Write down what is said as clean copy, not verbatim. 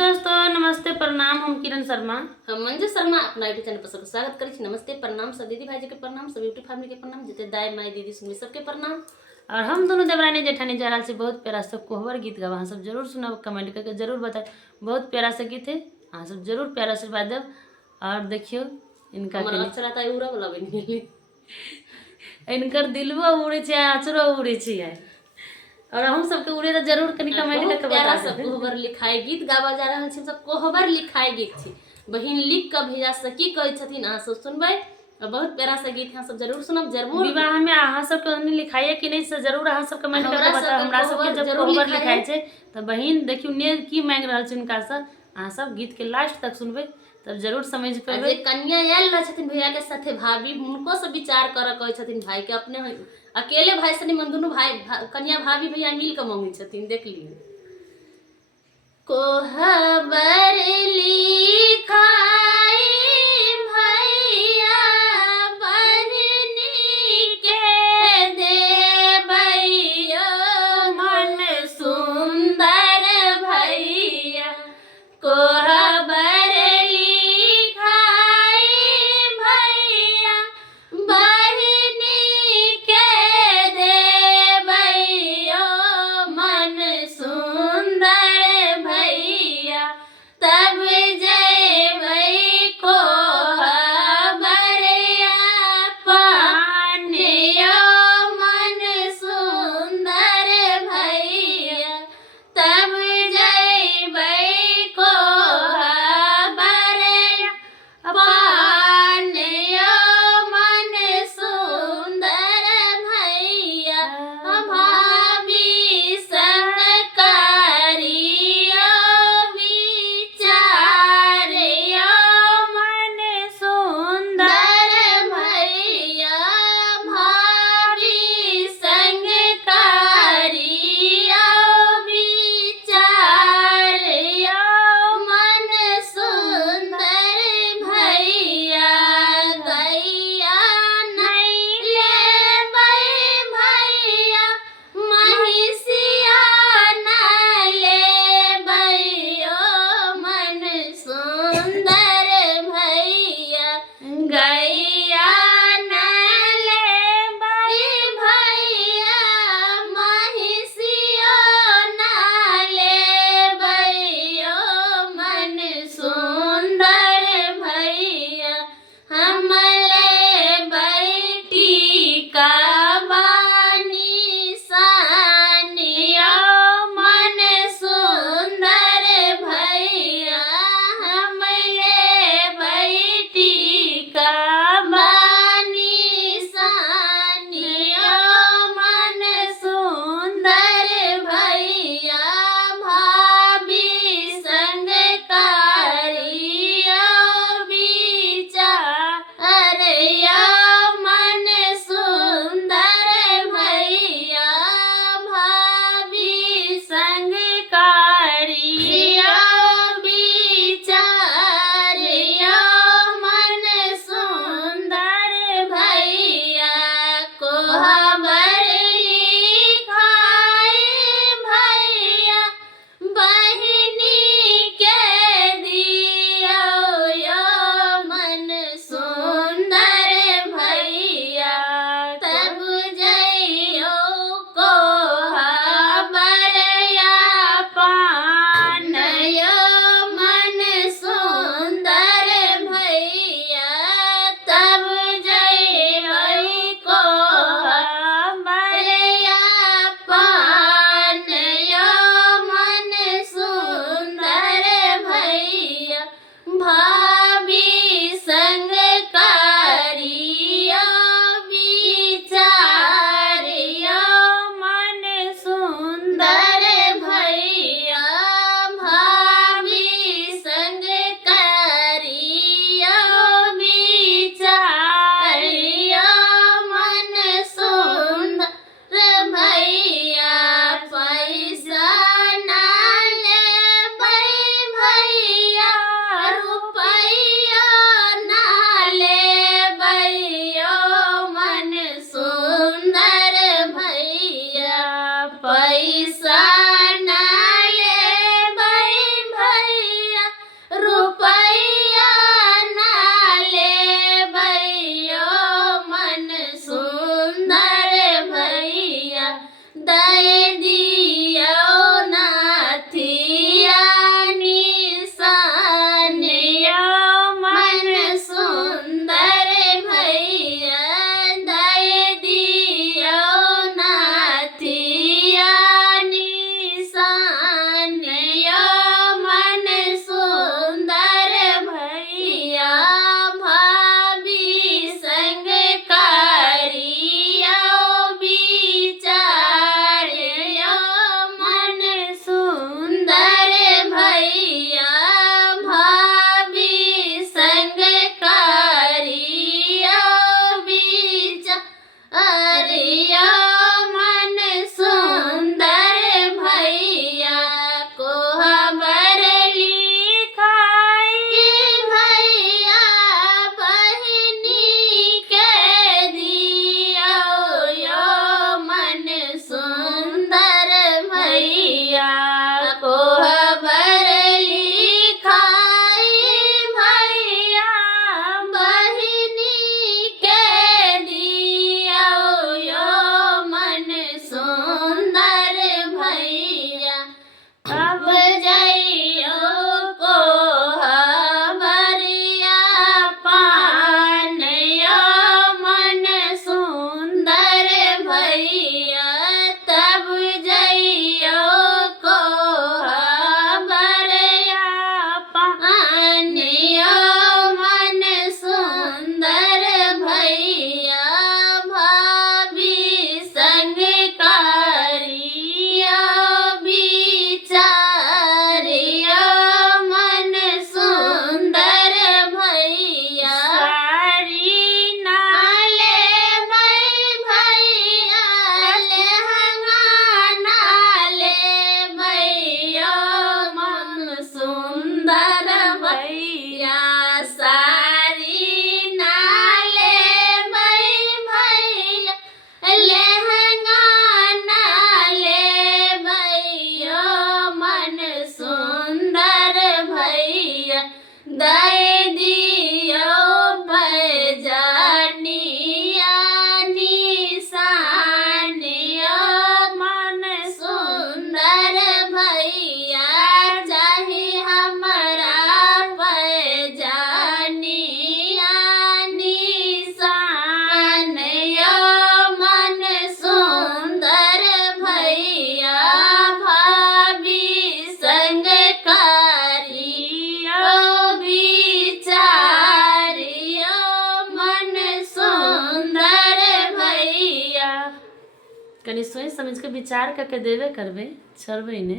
दोस्तों, नमस्ते प्रणाम। हम किरण शर्मा, हम मंजू शर्मा अपना यूट्यूब चैनल पर सबको स्वागत करी छी। नमस्ते प्रणाम सब दीदी भाई जी के प्रणाम, सब यूट्यूब फैमिली के प्रणाम, जते दाई माई दीदी सुनी सबके प्रणाम। और हम दोनों देवरानी जेठानी जा रहा से बहुत प्यारा सा कोहबर गीत गावा। हाँ सब जरूर सुनाओ, कमेंट करके जरूर बताए। बहुत प्यारा सा गीत है। हाँ सब जरूर प्यारा आशीर्वाद देव। और देखियो इनका हमारा अच्छा रहता है उड़ा वाला बनी इनकर दिलवा उड़े छे, आचरो उड़े छे। और हम सबके उड़े तो जरूर कनी कमेंट करके प्यारा बता सब देब। कोहबर लिखाए गीत गावा जा रहल छी। सब कोहबर लिखाए गीत छी, बहिन लिख के भेजा सकी कहै छथिन, अहाँ सब सुनबै। और बहुत प्यारा सा गीत है, सब जरूर सुनब। जरूर विवाह में अहाँ सबके ओहने लिखाइए कि नहीं से जरूर अहाँ सब कमेंट करके हमरा बता। हमरा सबके जब जरूर कोहबर लिखाइए। लिखाइ छै तो बहिन देखियो ने की मांग रहल छै उनका से। अहाँ सब गीत के लास्ट तक सुनबै तब जरूर समझ आ पेबै। जे कन्या आयल रह छथिन भैया के साथे भाभी, उनको से विचार कर कहै छथिन भाई के अपने अकेले भाई से निमन दुनू भाई कन्या भाभी भैया मिल के मांगे छथिन। देख लियो कोहबर लिखाई भैया बहिनी के देबैयो मन सुंदर भैया। कोहबर लिखाई भैया बहिनी के देबैयो मन सुंदर भैया। कनी सोच समझ के विचार करके देवे करबे छोड़बे ने।